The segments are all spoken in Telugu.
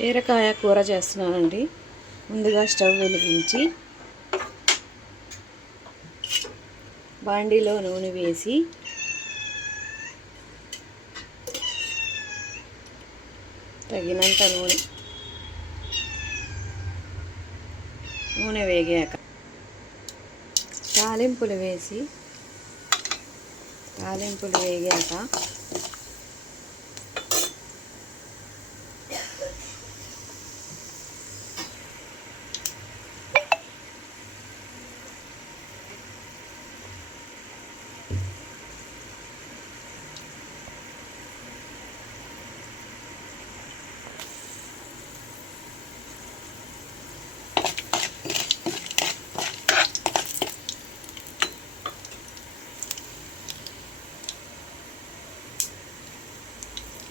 బీరకాయ కూర చేస్తున్నానండి. ముందుగా స్టవ్ వెలిగించి బాండీలో నూనె వేసి తగినంత నూనె వేగాక తాలింపులు వేగాక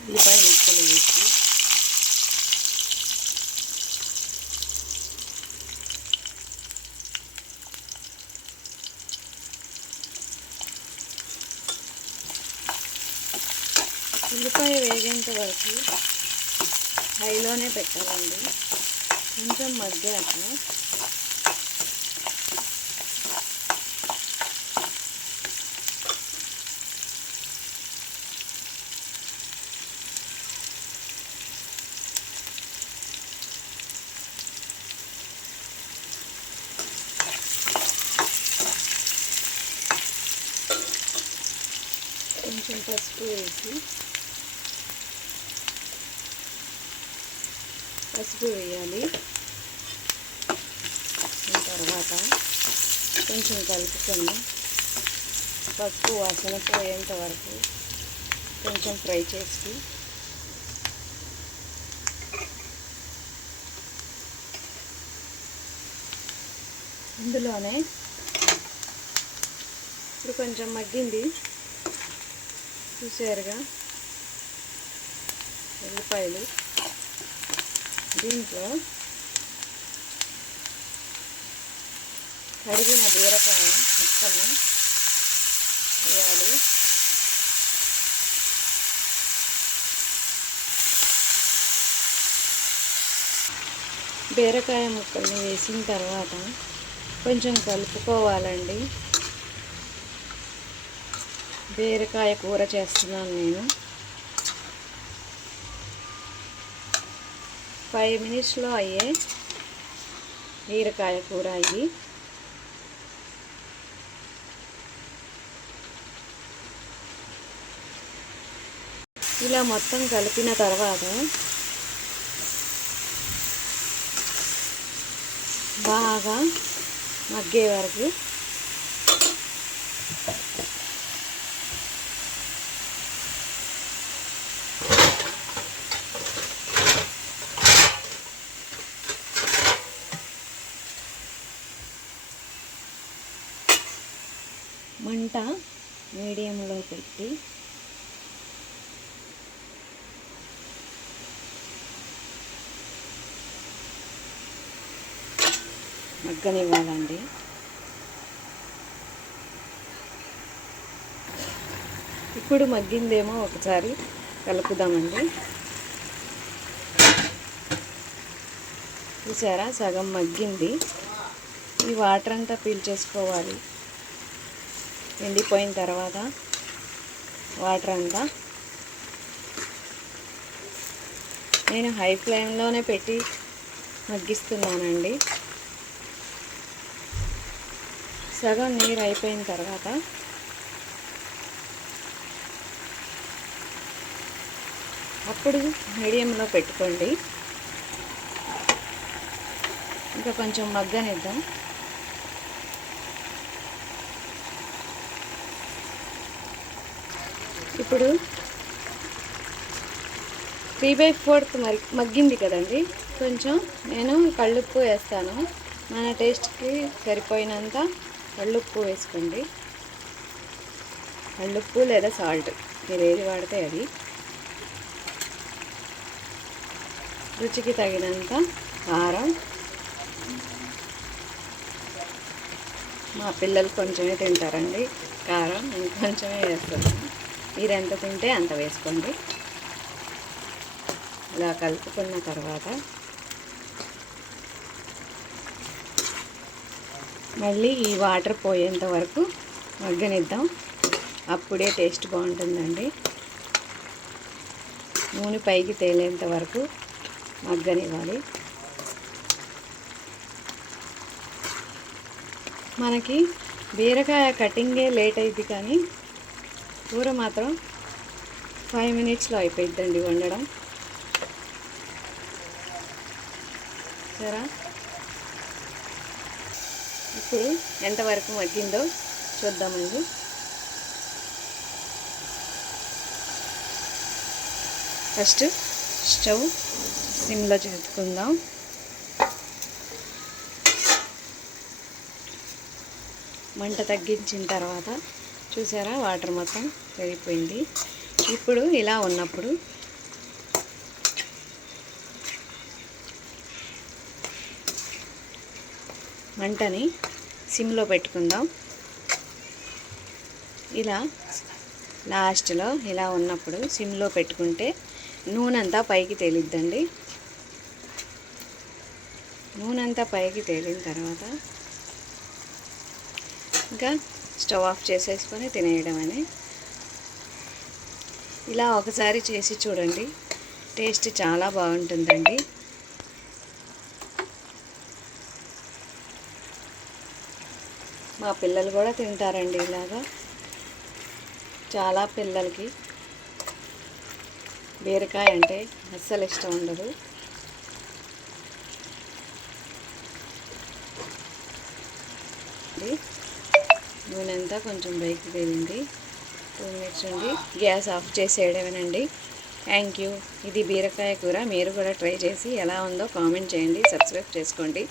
ఉల్లిపాయ ముక్కలు వేసి ఉల్లిపాయ వేగేంత వరకు హైలోనే పెట్టాలండి. కొంచెం మగ్గాక కొంచెం పసుపు వేయాలి. తర్వాత కొంచెం కలుపుకొని పసుపు వాసన పోయేంత వరకు కొంచెం ఫ్రై చేసి ఇందులోనే ఇప్పుడు కొంచెం మగ్గింది చూసారుగా ఉల్లిపాయలు. దీంట్లో కడిగిన బీరకాయ ముక్కలను వేయాలి. బీరకాయ ముక్కల్ని వేసిన తర్వాత కొంచెం కలుపుకోవాలండి. బీరకాయ కూర చేస్తున్నాను నేను. 5 మినిట్స్లో అయ్యే బీరకాయ కూర ఇది. ఇలా మొత్తం కలిపిన తర్వాత బాగా మగ్గే వరకు మంట మీడియంలో పెట్టి మగ్గనివ్వాలండి. ఇప్పుడు మగ్గిందేమో ఒకసారి కలుపుదామండి. చూసారా, సగం మగ్గింది. ఈ వాటర్ అంతా పీల్చేసుకోవాలి. ఎండిపోయిన తర్వాత వాటర్ అంతా నేను హై ఫ్లేమ్లోనే పెట్టి మగ్గిస్తున్నానండి. సగం నీరు అయిపోయిన తర్వాత అప్పుడు మీడియంలో పెట్టుకోండి. ఇంకా కొంచెం మగ్గనిద్దాం. ఇప్పుడు 3/4 మగ్గింది కదండి. కొంచెం నేను కళ్ళుప్పు వేస్తాను. మన టేస్ట్కి సరిపోయినంత కళ్ళుప్పు వేసుకోండి. కళ్ళుప్పు లేదా సాల్ట్, మీరు ఏది వాడితే అది. రుచికి తగినంత కారం. మా పిల్లలు కొంచెమే తింటారండి కారం, నేను కొంచెమే వేస్తాను. మీరు ఎంత తింటే అంత వేసుకోండి. ఇలా కలుపుకున్న తర్వాత మళ్ళీ ఈ వాటర్ పోయేంత వరకు మగ్గనిద్దాం. అప్పుడే టేస్ట్ బాగుంటుందండి. నూనె పైకి తేలేంత వరకు మగ్గనివ్వాలి. మనకి బీరకాయ కటింగే లేట్ అయింది, కానీ కూర మాత్రం 5 మినిట్స్లో అయిపోయిద్దండి వండడం. సరే, ఇప్పుడు ఎంతవరకు మగ్గిందో చూద్దామండి. ఫస్ట్ స్టవ్ సిమ్లో చేసుకుందాం. మంట తగ్గించిన తర్వాత చూసారా, వాటర్ మొత్తం సరిపోయింది. ఇప్పుడు ఇలా ఉన్నప్పుడు మంటని సిమ్లో పెట్టుకుందాం. ఇలా లాస్ట్లో ఇలా ఉన్నప్పుడు సిమ్లో పెట్టుకుంటే నూనె అంతా పైకి తేలిద్దండి. నూనె అంతా పైకి తేలిన తర్వాత ఇంకా స్టవ్ ఆఫ్ చేసేసుకొని తినేయడమని. ఇలా ఒకసారి చేసి చూడండి, టేస్ట్ చాలా బాగుంటుందండి. మా పిల్లలు కూడా తింటారండి ఇలాగా. చాలా పిల్లలకి బీరకాయ అంటే అస్సలు ఇష్టం ఉండదు. నూనె అంతా కొంచెం పైకి తేలింది. 2 మినిట్స్ ఉండి గ్యాస్ ఆఫ్ చేసేయడమేనండి. Thank you. ఇది బీరకాయ కూర. మీరు కూడా ట్రై చేసి ఎలా ఉందో కామెంట్ చేయండి. సబ్స్క్రైబ్ చేసుకోండి.